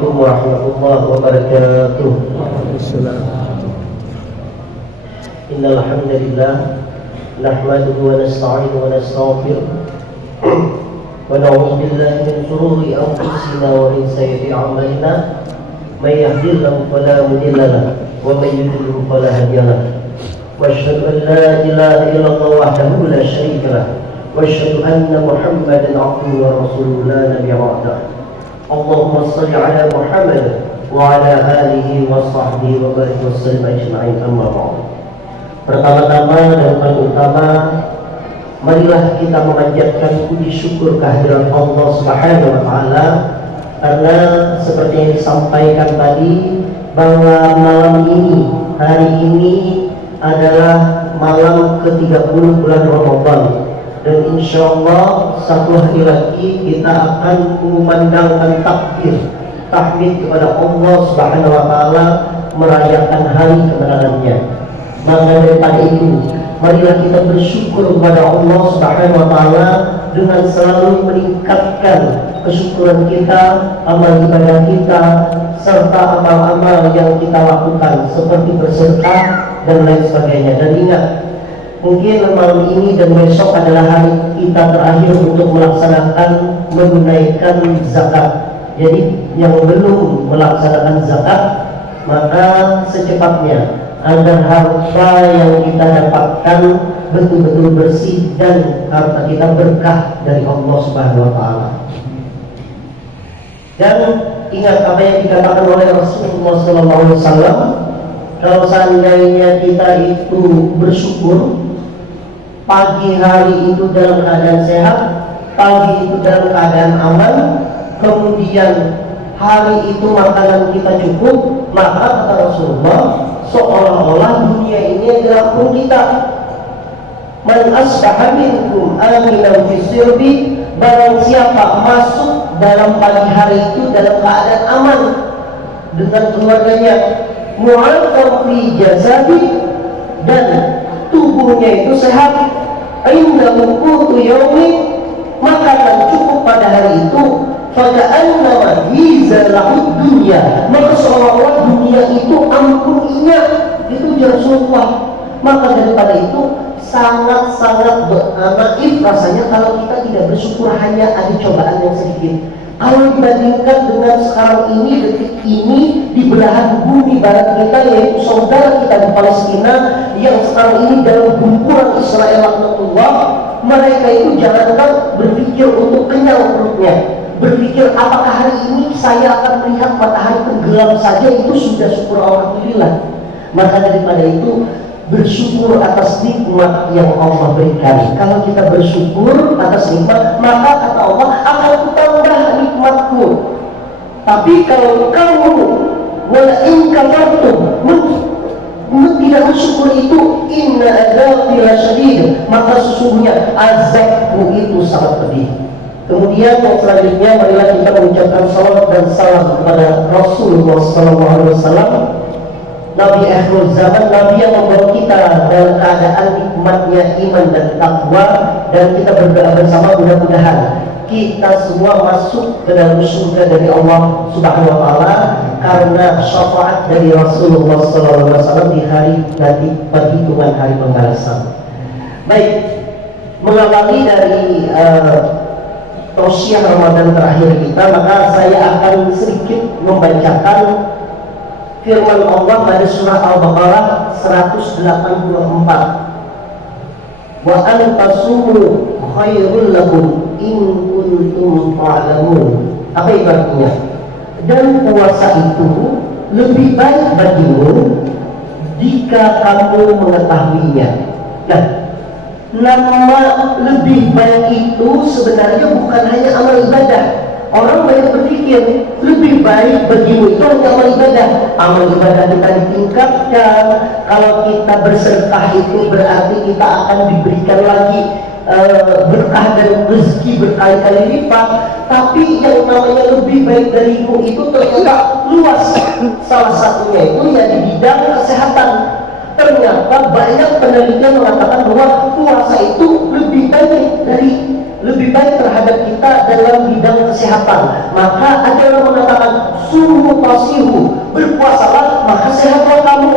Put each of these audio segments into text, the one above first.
Assalamualaikum warahmatullahi wabarakatuh. Innal hamdalillah nahmaduhu wa nasta'inuhu wa nastaghfiruh wa na'udzu billahi min shururi anfusina wa min sayyiati a'malina may yahdihillahu fala mudilla lahu wa may yudlil fala hadiya lahu wa asyhadu an la ilaha illallah wahdahu la syarika lahu wa asyhadu anna Muhammadan 'abduhu wa rasuluhu la nabiyya ba'dahu. Allahumma shalli ala Muhammad wa ala alihi wa sahbihi wa barik wa sallim ajma'in, amma ba'd. Pertama-tama dan paling utama, marilah kita memanjatkan puji syukur kehadirat Allah Subhanahu wa taala, karena seperti yang disampaikan tadi bahwa malam ini, hari ini adalah malam ke-30 bulan Ramadan. Dan insya Allah satu hari lagi kita akan mengumandangkan tahmid kepada Allah Subhanahu wa taala, merayakan hari kemenangannya. Maka daripada itu, marilah kita bersyukur kepada Allah Subhanahu wa taala dengan selalu meningkatkan kesyukuran kita, amal ibadah kita, serta amal-amal yang kita lakukan seperti bersedekah dan lain sebagainya. Dan ingat, mungkin malam ini dan besok adalah hari kita terakhir untuk melaksanakan menunaikan zakat. Jadi yang belum melaksanakan zakat, maka secepatnya agar harta yang kita dapatkan betul-betul bersih dan harta kita berkah dari Allah Subhanahu wa taala. Dan ingat apa yang dikatakan oleh Rasulullah SAW, kalau seandainya kita itu bersyukur, pagi hari itu dalam keadaan sehat, pagi itu dalam keadaan aman, kemudian hari itu makanan kita cukup, maka kata Rasulullah, seolah-olah dunia ini adalah pun kita. Man asbaha minkum aminan fi sirbi, barang siapa masuk dalam pagi hari itu dalam keadaan aman dengan keluarganya, mu'afan fi jasadi, dan tubuhnya itu sehat, indahu qutu yaumi, makanan cukup pada hari itu, faka'annama hiza lahu dunya, maka seolah-olah dunia itu ampuninya. Itu Rasulullah. Maka daripada itu sangat-sangat naif rasanya kalau kita tidak bersyukur hanya ada cobaan yang sedikit. Kalau dibandingkan dengan sekarang ini, detik ini, di belahan bumi barat kita, yaitu saudara kita di Palestina yang sekarang ini dalam gumpuran Israel laknatullah, mereka itu jangankan berpikir untuk kenyang perutnya, berpikir apakah hari ini saya akan melihat matahari tenggelam saja, itu sudah syukur alhamdulillah. Maka daripada itu, bersyukur atas nikmat yang Allah berikan. Kalau kita bersyukur atas nikmat, maka kata Allah, akan kutambah nikmatku. Tapi kalau kamu wala in kafartum, tidak bersyukur itu, inna adzabi lasyadid, maka sesungguhnya azabku itu sangat pedih. Kemudian yang selanjutnya, marilah kita mengucapkan salawat dan salam kepada Rasulullah SAW, Nabi akhir zaman, Nabi yang membawa kita dalam keadaan nikmatnya iman dan takwa. Dan kita berdoa bersama, mudah-mudahan kita semua masuk ke dalam surga dari Allah Subhanahu wa taala karena syafaat dari Rasulullah SAW di hari nanti, perhitungan hari pembalasan. Baik, mengawali dari tausiah Ramadan terakhir kita, maka saya akan sedikit membacakan firman Allah pada surah Al-Baqarah 184. Wa antasumu khairul lakum in kuntum ta'lamun. Apa itu artinya? Dan puasa itu lebih baik bagimu jika kamu mengetahuinya. Nah, nama lebih baik itu sebenarnya bukan hanya amal ibadah. Orang banyak berpikir lebih baik bagimu itu hanya amal ibadah. Amal ibadah kita ditingkatkan. Kalau kita bersedekah itu berarti kita akan diberikan lagi berkah dan rezeki berkali-kali lipat. Tapi yang namanya lebih baik darimu itu ternyata luas. Salah satunya itu ya di bidang kesehatan. Ternyata banyak penelitian mengatakan bahwa puasa itu lebih baik terhadap kita dalam bidang kesehatan. Maka ada yang mengatakan sumu tasihu, berpuasalah maka sehatlah kamu.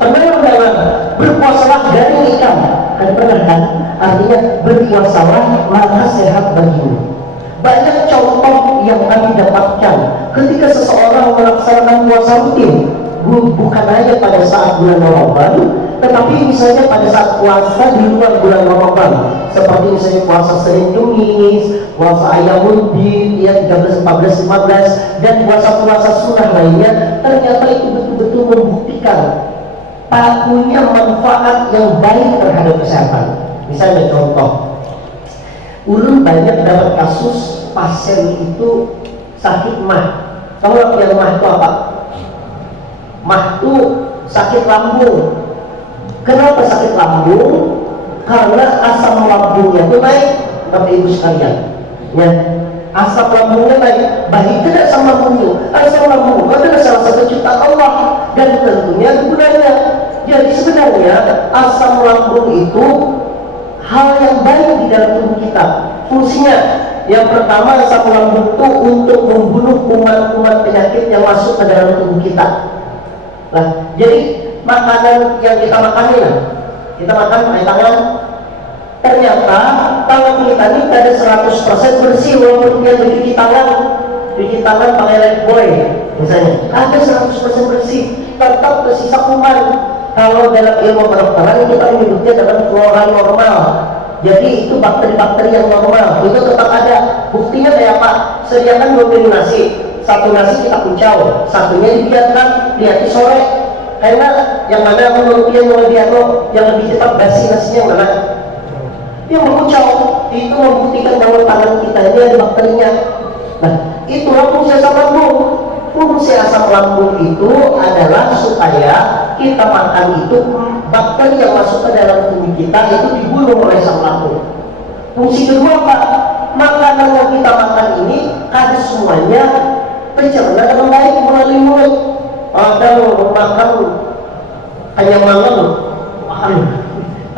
Pernah mendengar berpuasalah dari ikan? Kan pernah kan? Artinya berpuasalah maka sehat bagimu. Banyak contoh yang kami dapatkan ketika seseorang melaksanakan puasa rutin, bukan hanya pada saat bulan Ramadan, tetapi misalnya pada saat puasa di luar bulan Ramadan, seperti misalnya puasa Senin Kamis, puasa Ayamuddin, ya 13, 14, 15, dan puasa-puasa sunnah lainnya, ternyata itu betul-betul membuktikan punya manfaat yang baik terhadap kesehatan. Misalnya contoh, ulun banyak dapat kasus pasien itu sakit mah. Tahu yang mah itu apa? Mah itu sakit lambung. Kenapa sakit lambung? Karena asam lambungnya itu naik, Bapak Ibu sekalian. Ya, asam lambungnya naik. Baik tidak asam lambungnya. Asam lambung adalah salah satu ciptaan Allah dan tentunya gunanya. Jadi sebenarnya asam lambung itu hal yang baik di dalam tubuh kita. Fungsinya yang pertama, asam lambung itu untuk membunuh kuman-kuman penyakit yang masuk ke dalam tubuh kita. Nah, jadi makanan yang kita makan ini, kita makan pakai tangan, ternyata tangan kita ini ada 100% bersih walaupun dia cuci tangan pakai Lifebuoy misalnya, ada 100% bersih, tetap tersisa kuman. Kalau dalam ilmu kedokteran kita menyebutnya dalam flora normal. Jadi itu bakteri-bakteri yang normal itu tetap ada. Buktinya kayak apa? Sediakan 2 piring nasi, satu nasi kita kucau, satunya dibiarkan di sore. Karena yang mana menurut yang lebih cepat basi nasinya mana? Yang mengucau itu membuktikan bahwa tangan kita ini ada bakterinya. Nah, itulah fungsi asam lambung. Fungsi asam lambung itu adalah supaya kita makan itu bakteri yang masuk ke dalam tubuh kita itu dibunuh oleh asam lambung. Fungsi kedua apa? Makanan yang kita makan ini ada semuanya pencerna dengan baik melalui mulut. Ada makan kenyamanan,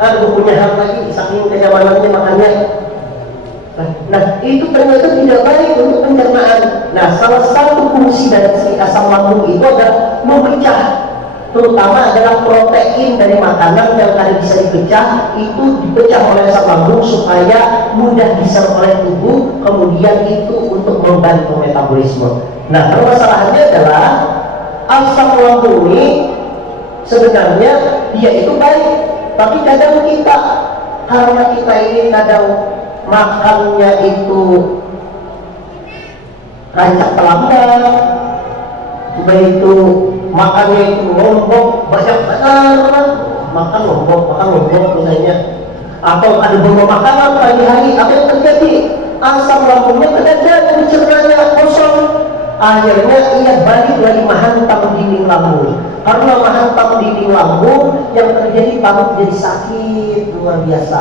ada punya hal lagi saking kenyamanannya makannya. Nah, itu ternyata tidak baik untuk pencernaan. Nah, salah satu fungsi dari si asam lambung itu adalah memecah, terutama adalah protein dari makanan yang tadi bisa dipecah, itu dipecah oleh asam lambung supaya mudah diserap oleh tubuh, kemudian itu untuk membantu metabolisme. Nah, permasalahannya adalah asam lambung ini sebenarnya dia itu baik, tapi kadang kita karena kita ini kadang makannya itu rancak terlambat, begitu makannya itu lombok banyak benar, makan lombok misalnya, atau ada beberapa makanan pagi hari, apa yang terjadi? Asam lambungnya kedatangan pencernanya kosong, akhirnya ia balik lagi menghantam dinding lambung. Karena menghantam dinding lambung yang terjadi paru jadi sakit luar biasa.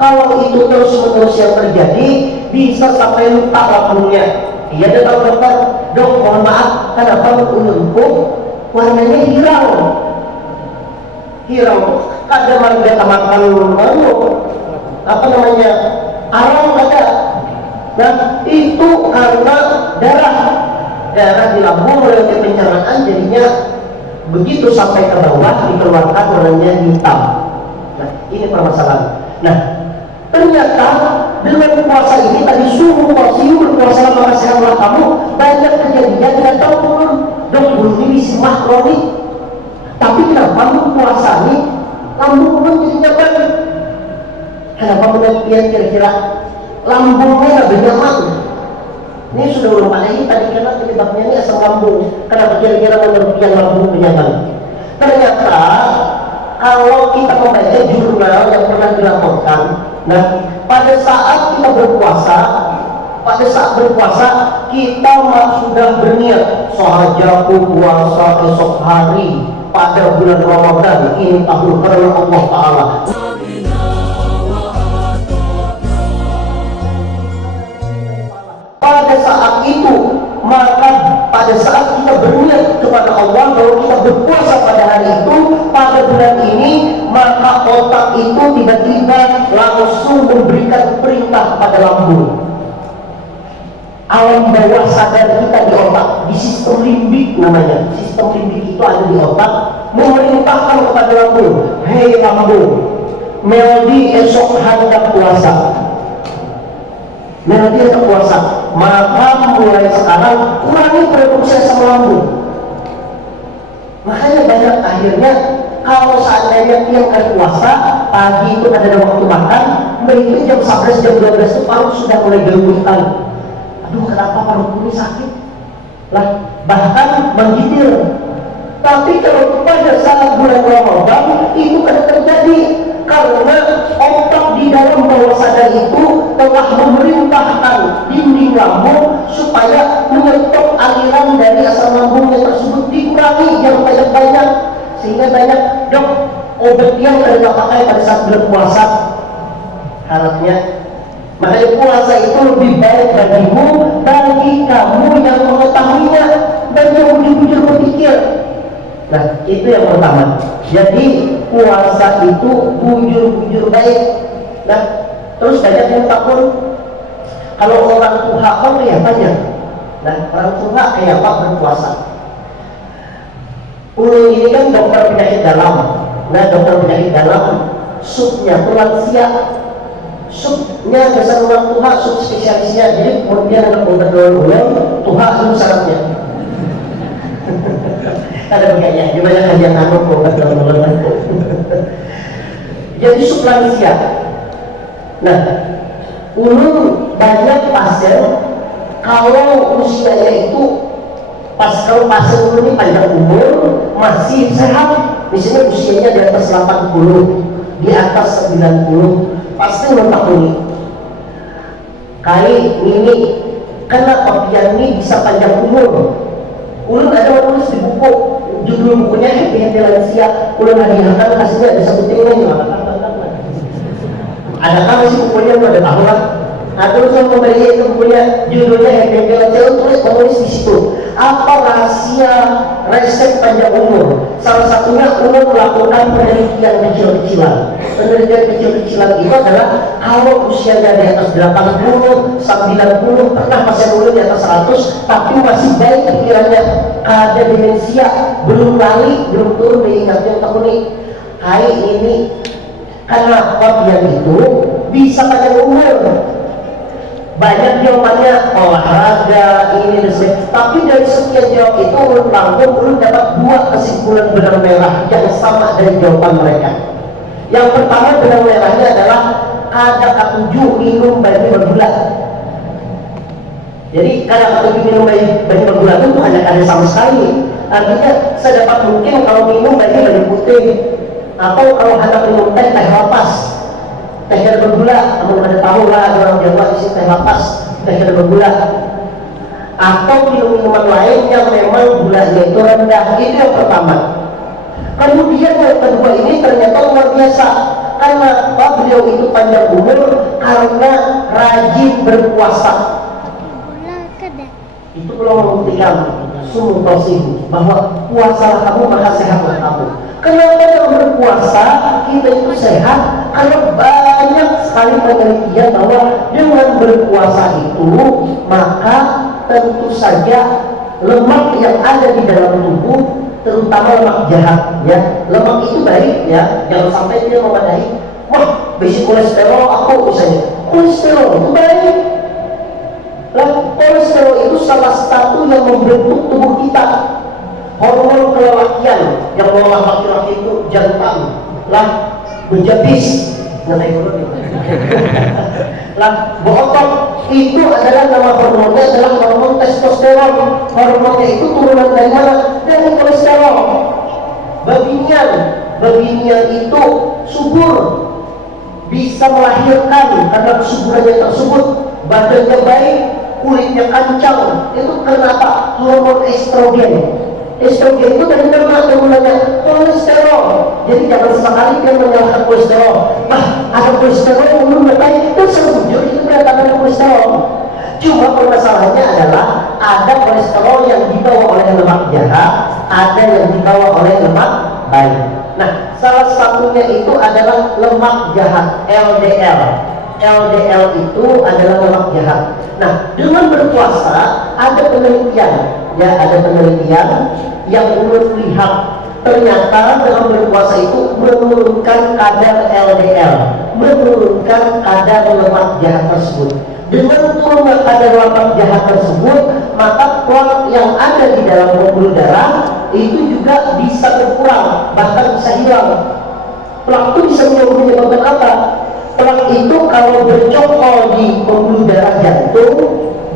Kalau itu terus-menerus yang terjadi, bisa sampai luka lambungnya. Dia datang dokter, dok mohon maaf, kenapa ulunku warnanya hirau? Ada marga makan apa namanya, arang ada. Nah itu karena darah di lambung melalui pencernaan, jadinya begitu sampai ke bawah dikeluarkan warnanya hitam. Nah ini permasalahan. Nah ternyata dengan puasa ini tadi suhu porsi berpuasa maka sehatlah kamu, banyak kejadian dan tahu turun dok ini bisa kronik, tapi kenapa puasa ini lambung jadi nyaman? Kenapa menurut kira-kira lambungnya nggak nyaman? Ini sudah ulang lagi tadi karena penyebabnya ini asam lambung. Kenapa kira-kira menurut lambung nyaman? Ternyata kalau kita membaca jurnal yang pernah dilaporkan, nah pada saat kita berpuasa, kita sudah berniat sahajaku puasa esok hari pada bulan Ramadan ini tahun karena Allah Ta'ala. Pada saat itu, maka pada saat kita berniat kepada Allah bahwa kita berpuasa pada hari itu, pada bulan ini, maka otak itu tiba-tiba langsung memberikan perintah pada lambung. alam bawah sadar kita di otak, di sistem limbik namanya. Sistem limbik itu ada di otak, memerintahkan kepada lambung, hei lambung, Meldi esok hendak puasa. Meldi hendak puasa, maka mulai sekarang kurangi produksi asam lambung. Makanya banyak akhirnya kalau seandainya yang berpuasa pagi itu ada waktu makan, berikut jam 11 jam 12 itu perut sudah mulai gemukan. Aduh, kenapa perut ini sakit? Lah, bahkan menggigil. Tapi kalau pada saat bulan Ramadan itu kan terjadi karena otak di dalam bawah sadar itu telah memerintahkan dinding lambung supaya menyetop aliran dari asam lambungnya tersebut dikurangi yang banyak-banyak, sehingga banyak dok obat yang kita pakai pada saat berpuasa. Harapnya makanya puasa itu lebih baik bagimu, bagi kamu yang mengetahuinya dan yang bujur-bujur berpikir. Nah, itu yang pertama. Jadi puasa itu bujur-bujur baik. Nah, terus banyak yang takut kalau orang tua kan kelihatannya. Nah, orang tua kayak apa berpuasa? Ulun ini kan dokter penyakit dalam. Nah, dokter penyakit dalam supnya tuh lansia. Supnya dasar orang tua, sup spesialisnya. Jadi kemudian ada obat ulun tua itu syaratnya. Ada begini, gimana kajian aku obat ulun. Jadi sup lansia. Nah, ulun banyak pasien kalau usianya itu kalau pasien ulun ini panjang umur masih sehat, misalnya usianya di atas 80, di atas 90, pasti mentakuni kali ini kenapa pian ini bisa panjang umur. Ulun ada menulis di buku, judul bukunya Happy Lansia. Ulun hadiahkan, kasihnya ada sebutin ini. Adakah masih bukunya? Udah tahu lah. Nah, terus yang memberi itu bukunya judulnya Happy Lansia. Menulis di situ apa rahasia resep panjang umur. Salah satunya ulun melakukan penelitian kecil-kecilan. Penelitian kecil-kecilan itu adalah kalau usianya di atas 80, 90, pernah pasien ulun di atas 100 tapi masih baik pikirannya, ada demensia, belum lari, belum turun diingatnya tahun ini. Hari ini kenapa dia itu bisa panjang umur? Banyak jawabannya olahraga ini dan sebagainya, tapi dari sekian jawab itu ulun rangkum, ulun dapat dua kesimpulan benang merah yang sama dari jawaban mereka. Yang pertama benang merahnya adalah ada ketujuh minum bayi bergula. Jadi kalau ketujuh minum bayi bergula itu hanya ada sama sekali. Artinya sedapat mungkin kalau minum bayi putih, atau kalau anak minum teh lapas, teh bergula, namun ada tahu lah orang Jawa isi teh lapas, teh bergula, atau minuman lain yang memang gulanya itu rendah. Itu yang pertama. Kemudian yang kedua ini ternyata luar biasa, karena beliau itu panjang umur karena rajin berpuasa. Itu belum membuktikan sumur tausihu bahwa puasalah kamu maka sehatlah kamu. Kenapa yang berpuasa kita itu sehat? Karena banyak sekali penelitian bahwa dengan berpuasa itu maka tentu saja lemak yang ada di dalam tubuh, terutama lemak jahat, ya, lemak itu baik, ya, jangan sampai dia memadai. Wah, besi kolesterol aku misalnya, kolesterol itu baik. Lah, kolesterol itu salah satu yang membentuk tubuh kita. Hormon kelelakian yang mengolah laki-laki itu jantan, lah, menjepis, lah, berotot itu adalah nama hormonnya adalah hormon testosteron. Hormonnya itu turunan dari mana? Dari kolesterol. Babinian itu subur, bisa melahirkan karena kesuburannya tersebut. Badannya baik, kulitnya kancang. Itu kenapa? Hormon estrogen. Estrogen itu dari mana? Namanya kolesterol. Jadi jangan sekali dia menyalahkan kolesterol. Nah, ada kolesterol yang belum baik, itu sebujur itu berarti ada kolesterol. Cuma permasalahannya adalah ada kolesterol yang dibawa oleh lemak jahat, ada yang dibawa oleh lemak baik. Nah, salah satunya itu adalah lemak jahat, LDL. LDL itu adalah lemak jahat. Nah, dengan berpuasa ada penelitian, ya ada penelitian yang melihat ternyata dengan berpuasa itu menurunkan kadar LDL, menurunkan kadar lemak jahat tersebut. Dengan turunnya kadar lemak jahat tersebut, maka plak yang ada di dalam pembuluh darah itu juga bisa berkurang, bahkan bisa hilang. Plak itu bisa menyebabkan apa? Plak itu kalau bercokol di pembuluh darah jantung,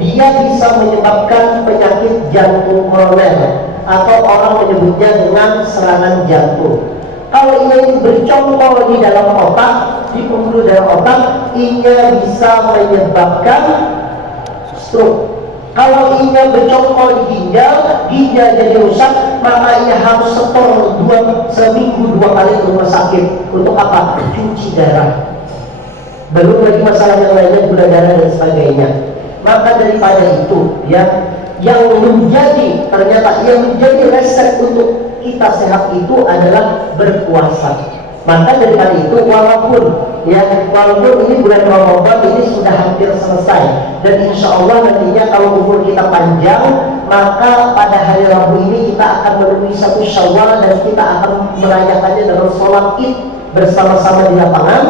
dia bisa menyebabkan penyakit jantung koroner atau orang menyebutnya dengan serangan jantung. Kalau ini bercokol di dalam otak, di pembuluh darah otak, ini bisa menyebabkan stroke. Kalau ini bercokol di ginjal jadi rusak, maka ia harus setor seminggu 2 kali ke rumah sakit. Untuk apa? Cuci darah. Belum lagi masalah yang lainnya, gula darah dan sebagainya. Maka daripada itu, ya, yang menjadi resep untuk kita sehat itu adalah berpuasa. Maka daripada itu, walaupun ini bulan Ramadan ini sudah hampir selesai, dan insya Allah nantinya kalau umur kita panjang, maka pada hari Rabu ini kita akan menemui 1 Syawal dan kita akan merayakannya dengan sholat Id bersama-sama di lapangan.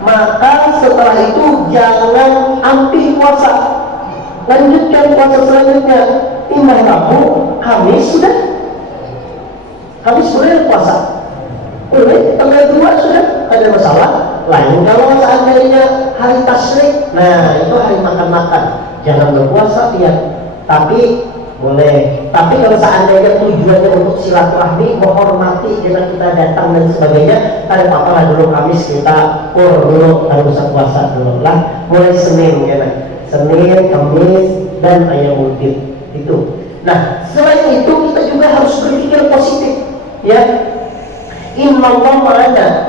Maka setelah itu jangan ambil puasa, lanjutkan puasa selanjutnya. Imam Rabu, Kamis boleh puasa, boleh tanggal 2 sudah, ada masalah. Lain kalau seandainya hari tasyrik, nah itu hari makan-makan, jangan berpuasa ya, tapi boleh. Tapi kalau seandainya tujuannya untuk silaturahmi, menghormati jangan kita datang dan sebagainya, ada apa-apa lah dulu Kamis kita dulu, harus usah puasa dulu lah, mulai Senin ya, Senin, Kamis dan ayam ulfit itu. Nah, selain itu kita juga harus berpikir positif, ya. Innallaha ma'ana.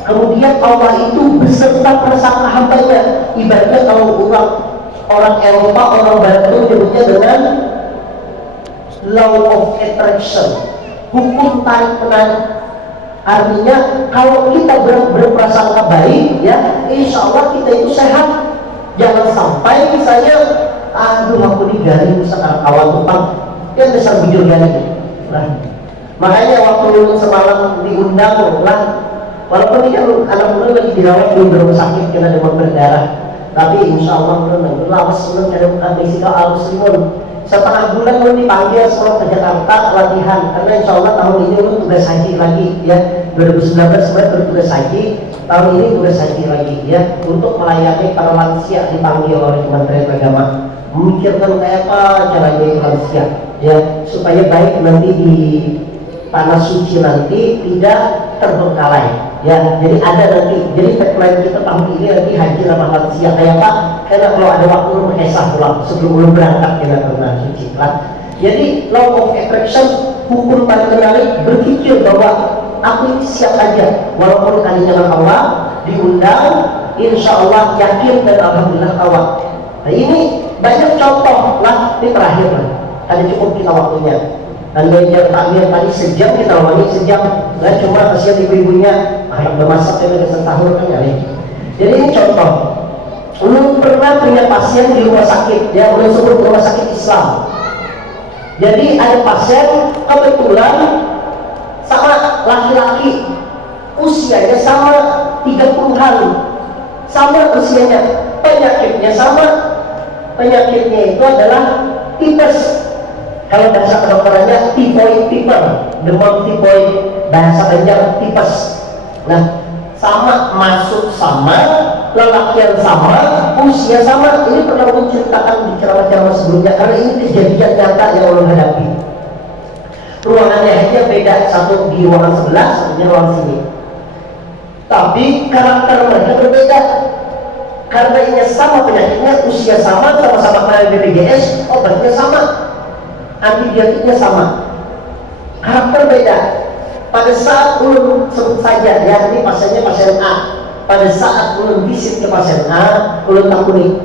Kemudian Allah itu beserta prasangka hambanya. Ibaratnya kalau orang Eropa, orang Barat itu menyebutnya dengan law of attraction, hukum tarik menarik. Artinya kalau kita berprasangka baik, ya, insya Allah kita itu sehat. Jangan sampai misalnya, aduh aku digaring sekarang kawan tumpang, dia besar bujur garing. Nah, makanya waktu semalam diundang lah, walaupun ini kan anak muda lagi dirawat di rumah sakit kena demam berdarah, tapi insya Allah belum lawas belum ada antisika al-muslimun. Setengah bulan belum dipanggil sekolah ke Jakarta latihan, karena insya Allah tahun ini belum tugas haji lagi, ya. 2019 sebenarnya bertugas haji, tahun ini tugas haji lagi, ya, untuk melayani para lansia dipanggil oleh Kementerian Agama. Memikirkan kayak apa caranya lansia, ya, supaya baik nanti di tanah suci nanti tidak terbengkalai, ya. Jadi ada nanti, jadi tagline kita tahun ini nanti haji ramah lansia kayak apa? Karena kalau ada waktu lu mengesah pulang sebelum lu berangkat kita ke tanah suci kan. Jadi law of attraction, hukum tarik menarik, berpikir bahwa aku ini siap aja, walaupun kali dengan Allah diundang, insya Allah yakin dan alhamdulillah kawan. Nah ini banyak contoh lah, ini terakhir lah, tadi cukup kita waktunya. Dan yang takmir tadi sejam, kita lamani sejam, nggak cuma kasihan ibu-ibunya anak bermasak yang udah setahun kan ya. Jadi ini contoh, belum pernah punya pasien di rumah sakit, ya, belum sebut rumah sakit Islam. Jadi ada pasien kebetulan sama laki-laki, usianya sama 30-an, sama usianya, penyakitnya sama, penyakitnya itu adalah tipes. Kalau bahasa kedokterannya typhoid fever, demam typhoid, bahasa Banjar tipes. Nah, sama, masuk sama, lelakian sama, usia sama. Ini pernah menceritakan di ceramah-ceramah sebelumnya, karena ini kejadian nyata yang orang hadapi. Ruangannya hanya beda, satu di ruangan sebelah, satunya ruangan sini. Tapi karakter mereka berbeda. Karena ini sama penyakitnya, usia sama, sama-sama kena BPJS, obatnya sama, antibiotiknya sama, karakter beda. Pada saat ulun sebut saja, ya, ini pasiennya pasien A. Pada saat ulun visit ke pasien A, ulun takuni,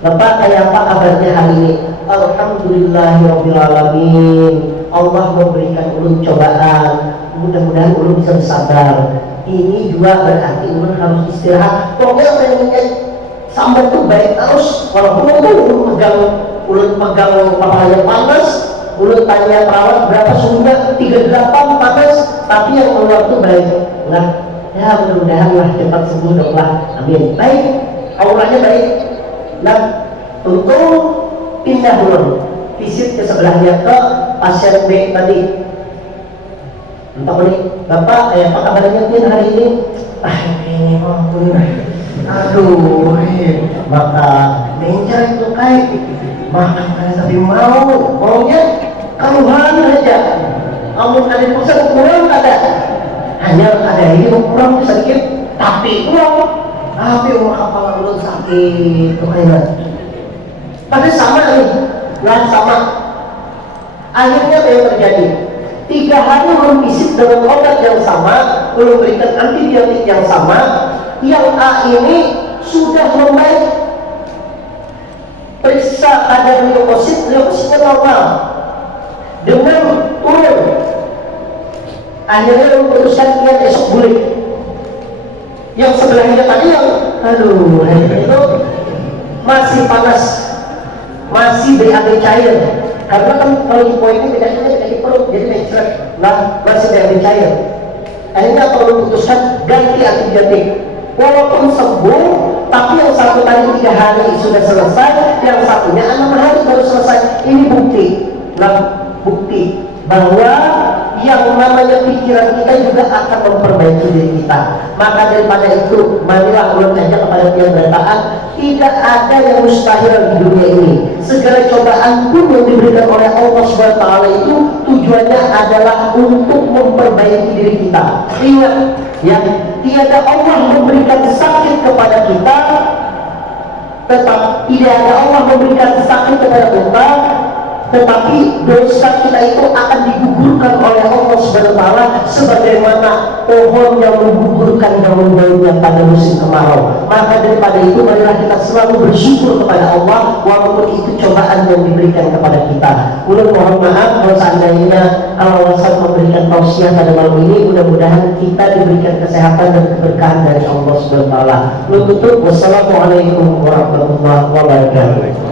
Bapak kayak apa kabarnya hari ini? Alhamdulillahirobbilalamin. Allah memberikan ulun cobaan, mudah-mudahan ulun bisa bersabar. Ini juga berarti ulun harus istirahat. Pokoknya sampai tuh baik terus, walaupun ulut pegang kepalanya panas, ulut tanya perawat berapa suhunya, 38 panas, tapi yang keluar tuh baik. Nah, ya mudah-mudahan lah cepat sembuh dok lah, amin. Baik, auranya baik. Nah, tentu pindah dulu, visit ke sebelahnya ke pasien B tadi. Entah boleh, Bapak, apa kabarnya Tin hari ini? Ini ampun. Aduh, maka mencar itu kayak makan tapi maunya keluhan aja. Amun ada pesan kurang ada, hanya ada ini kurang sedikit, tapi kurang. Tapi kepala mulut sakit, kayaknya. Tapi sama nih, lah sama. Akhirnya apa yang terjadi? 3 hari memvisit dengan obat yang sama, memberikan antibiotik yang sama. Yang A ini sudah membaik, periksa kadar leukositnya normal, dengan turun. Akhirnya memutuskan dia besok boleh. Yang sebelahnya tadi yang itu masih panas, masih BAB cair. Karena kan kalau hipo ini bedanya di perut, jadi mencret. Nah, masih BAB cair. Akhirnya kalau memutuskan ganti antibiotik. Walaupun sembuh, tapi yang satu tadi 3 hari sudah selesai, yang satunya 6 hari baru selesai. Ini bukti. Nah, bukti bahwa yang namanya pikiran kita juga akan memperbaiki diri kita. Maka daripada itu, marilah ulun ajak kepada tiap bertaat, tidak ada yang mustahil di dunia ini. Segala cobaan pun yang diberikan oleh Allah SWT itu tujuannya adalah untuk memperbaiki diri kita. Ingat, ya, tiada Allah memberikan sakit kepada kita, tidak ada Allah memberikan sakit kepada kita, tetapi dosa kita itu akan digugurkan oleh Allah SWT sebagaimana pohon yang menggugurkan daun-daunnya pada musim kemarau. Maka daripada itu, marilah kita selalu bersyukur kepada Allah walaupun itu cobaan yang diberikan kepada kita. Ulun mohon maaf kalau seandainya alasan memberikan tausiah pada malam ini. Mudah-mudahan kita diberikan kesehatan dan keberkahan dari Allah SWT. Ulun tutup, wassalamualaikum warahmatullahi wabarakatuh.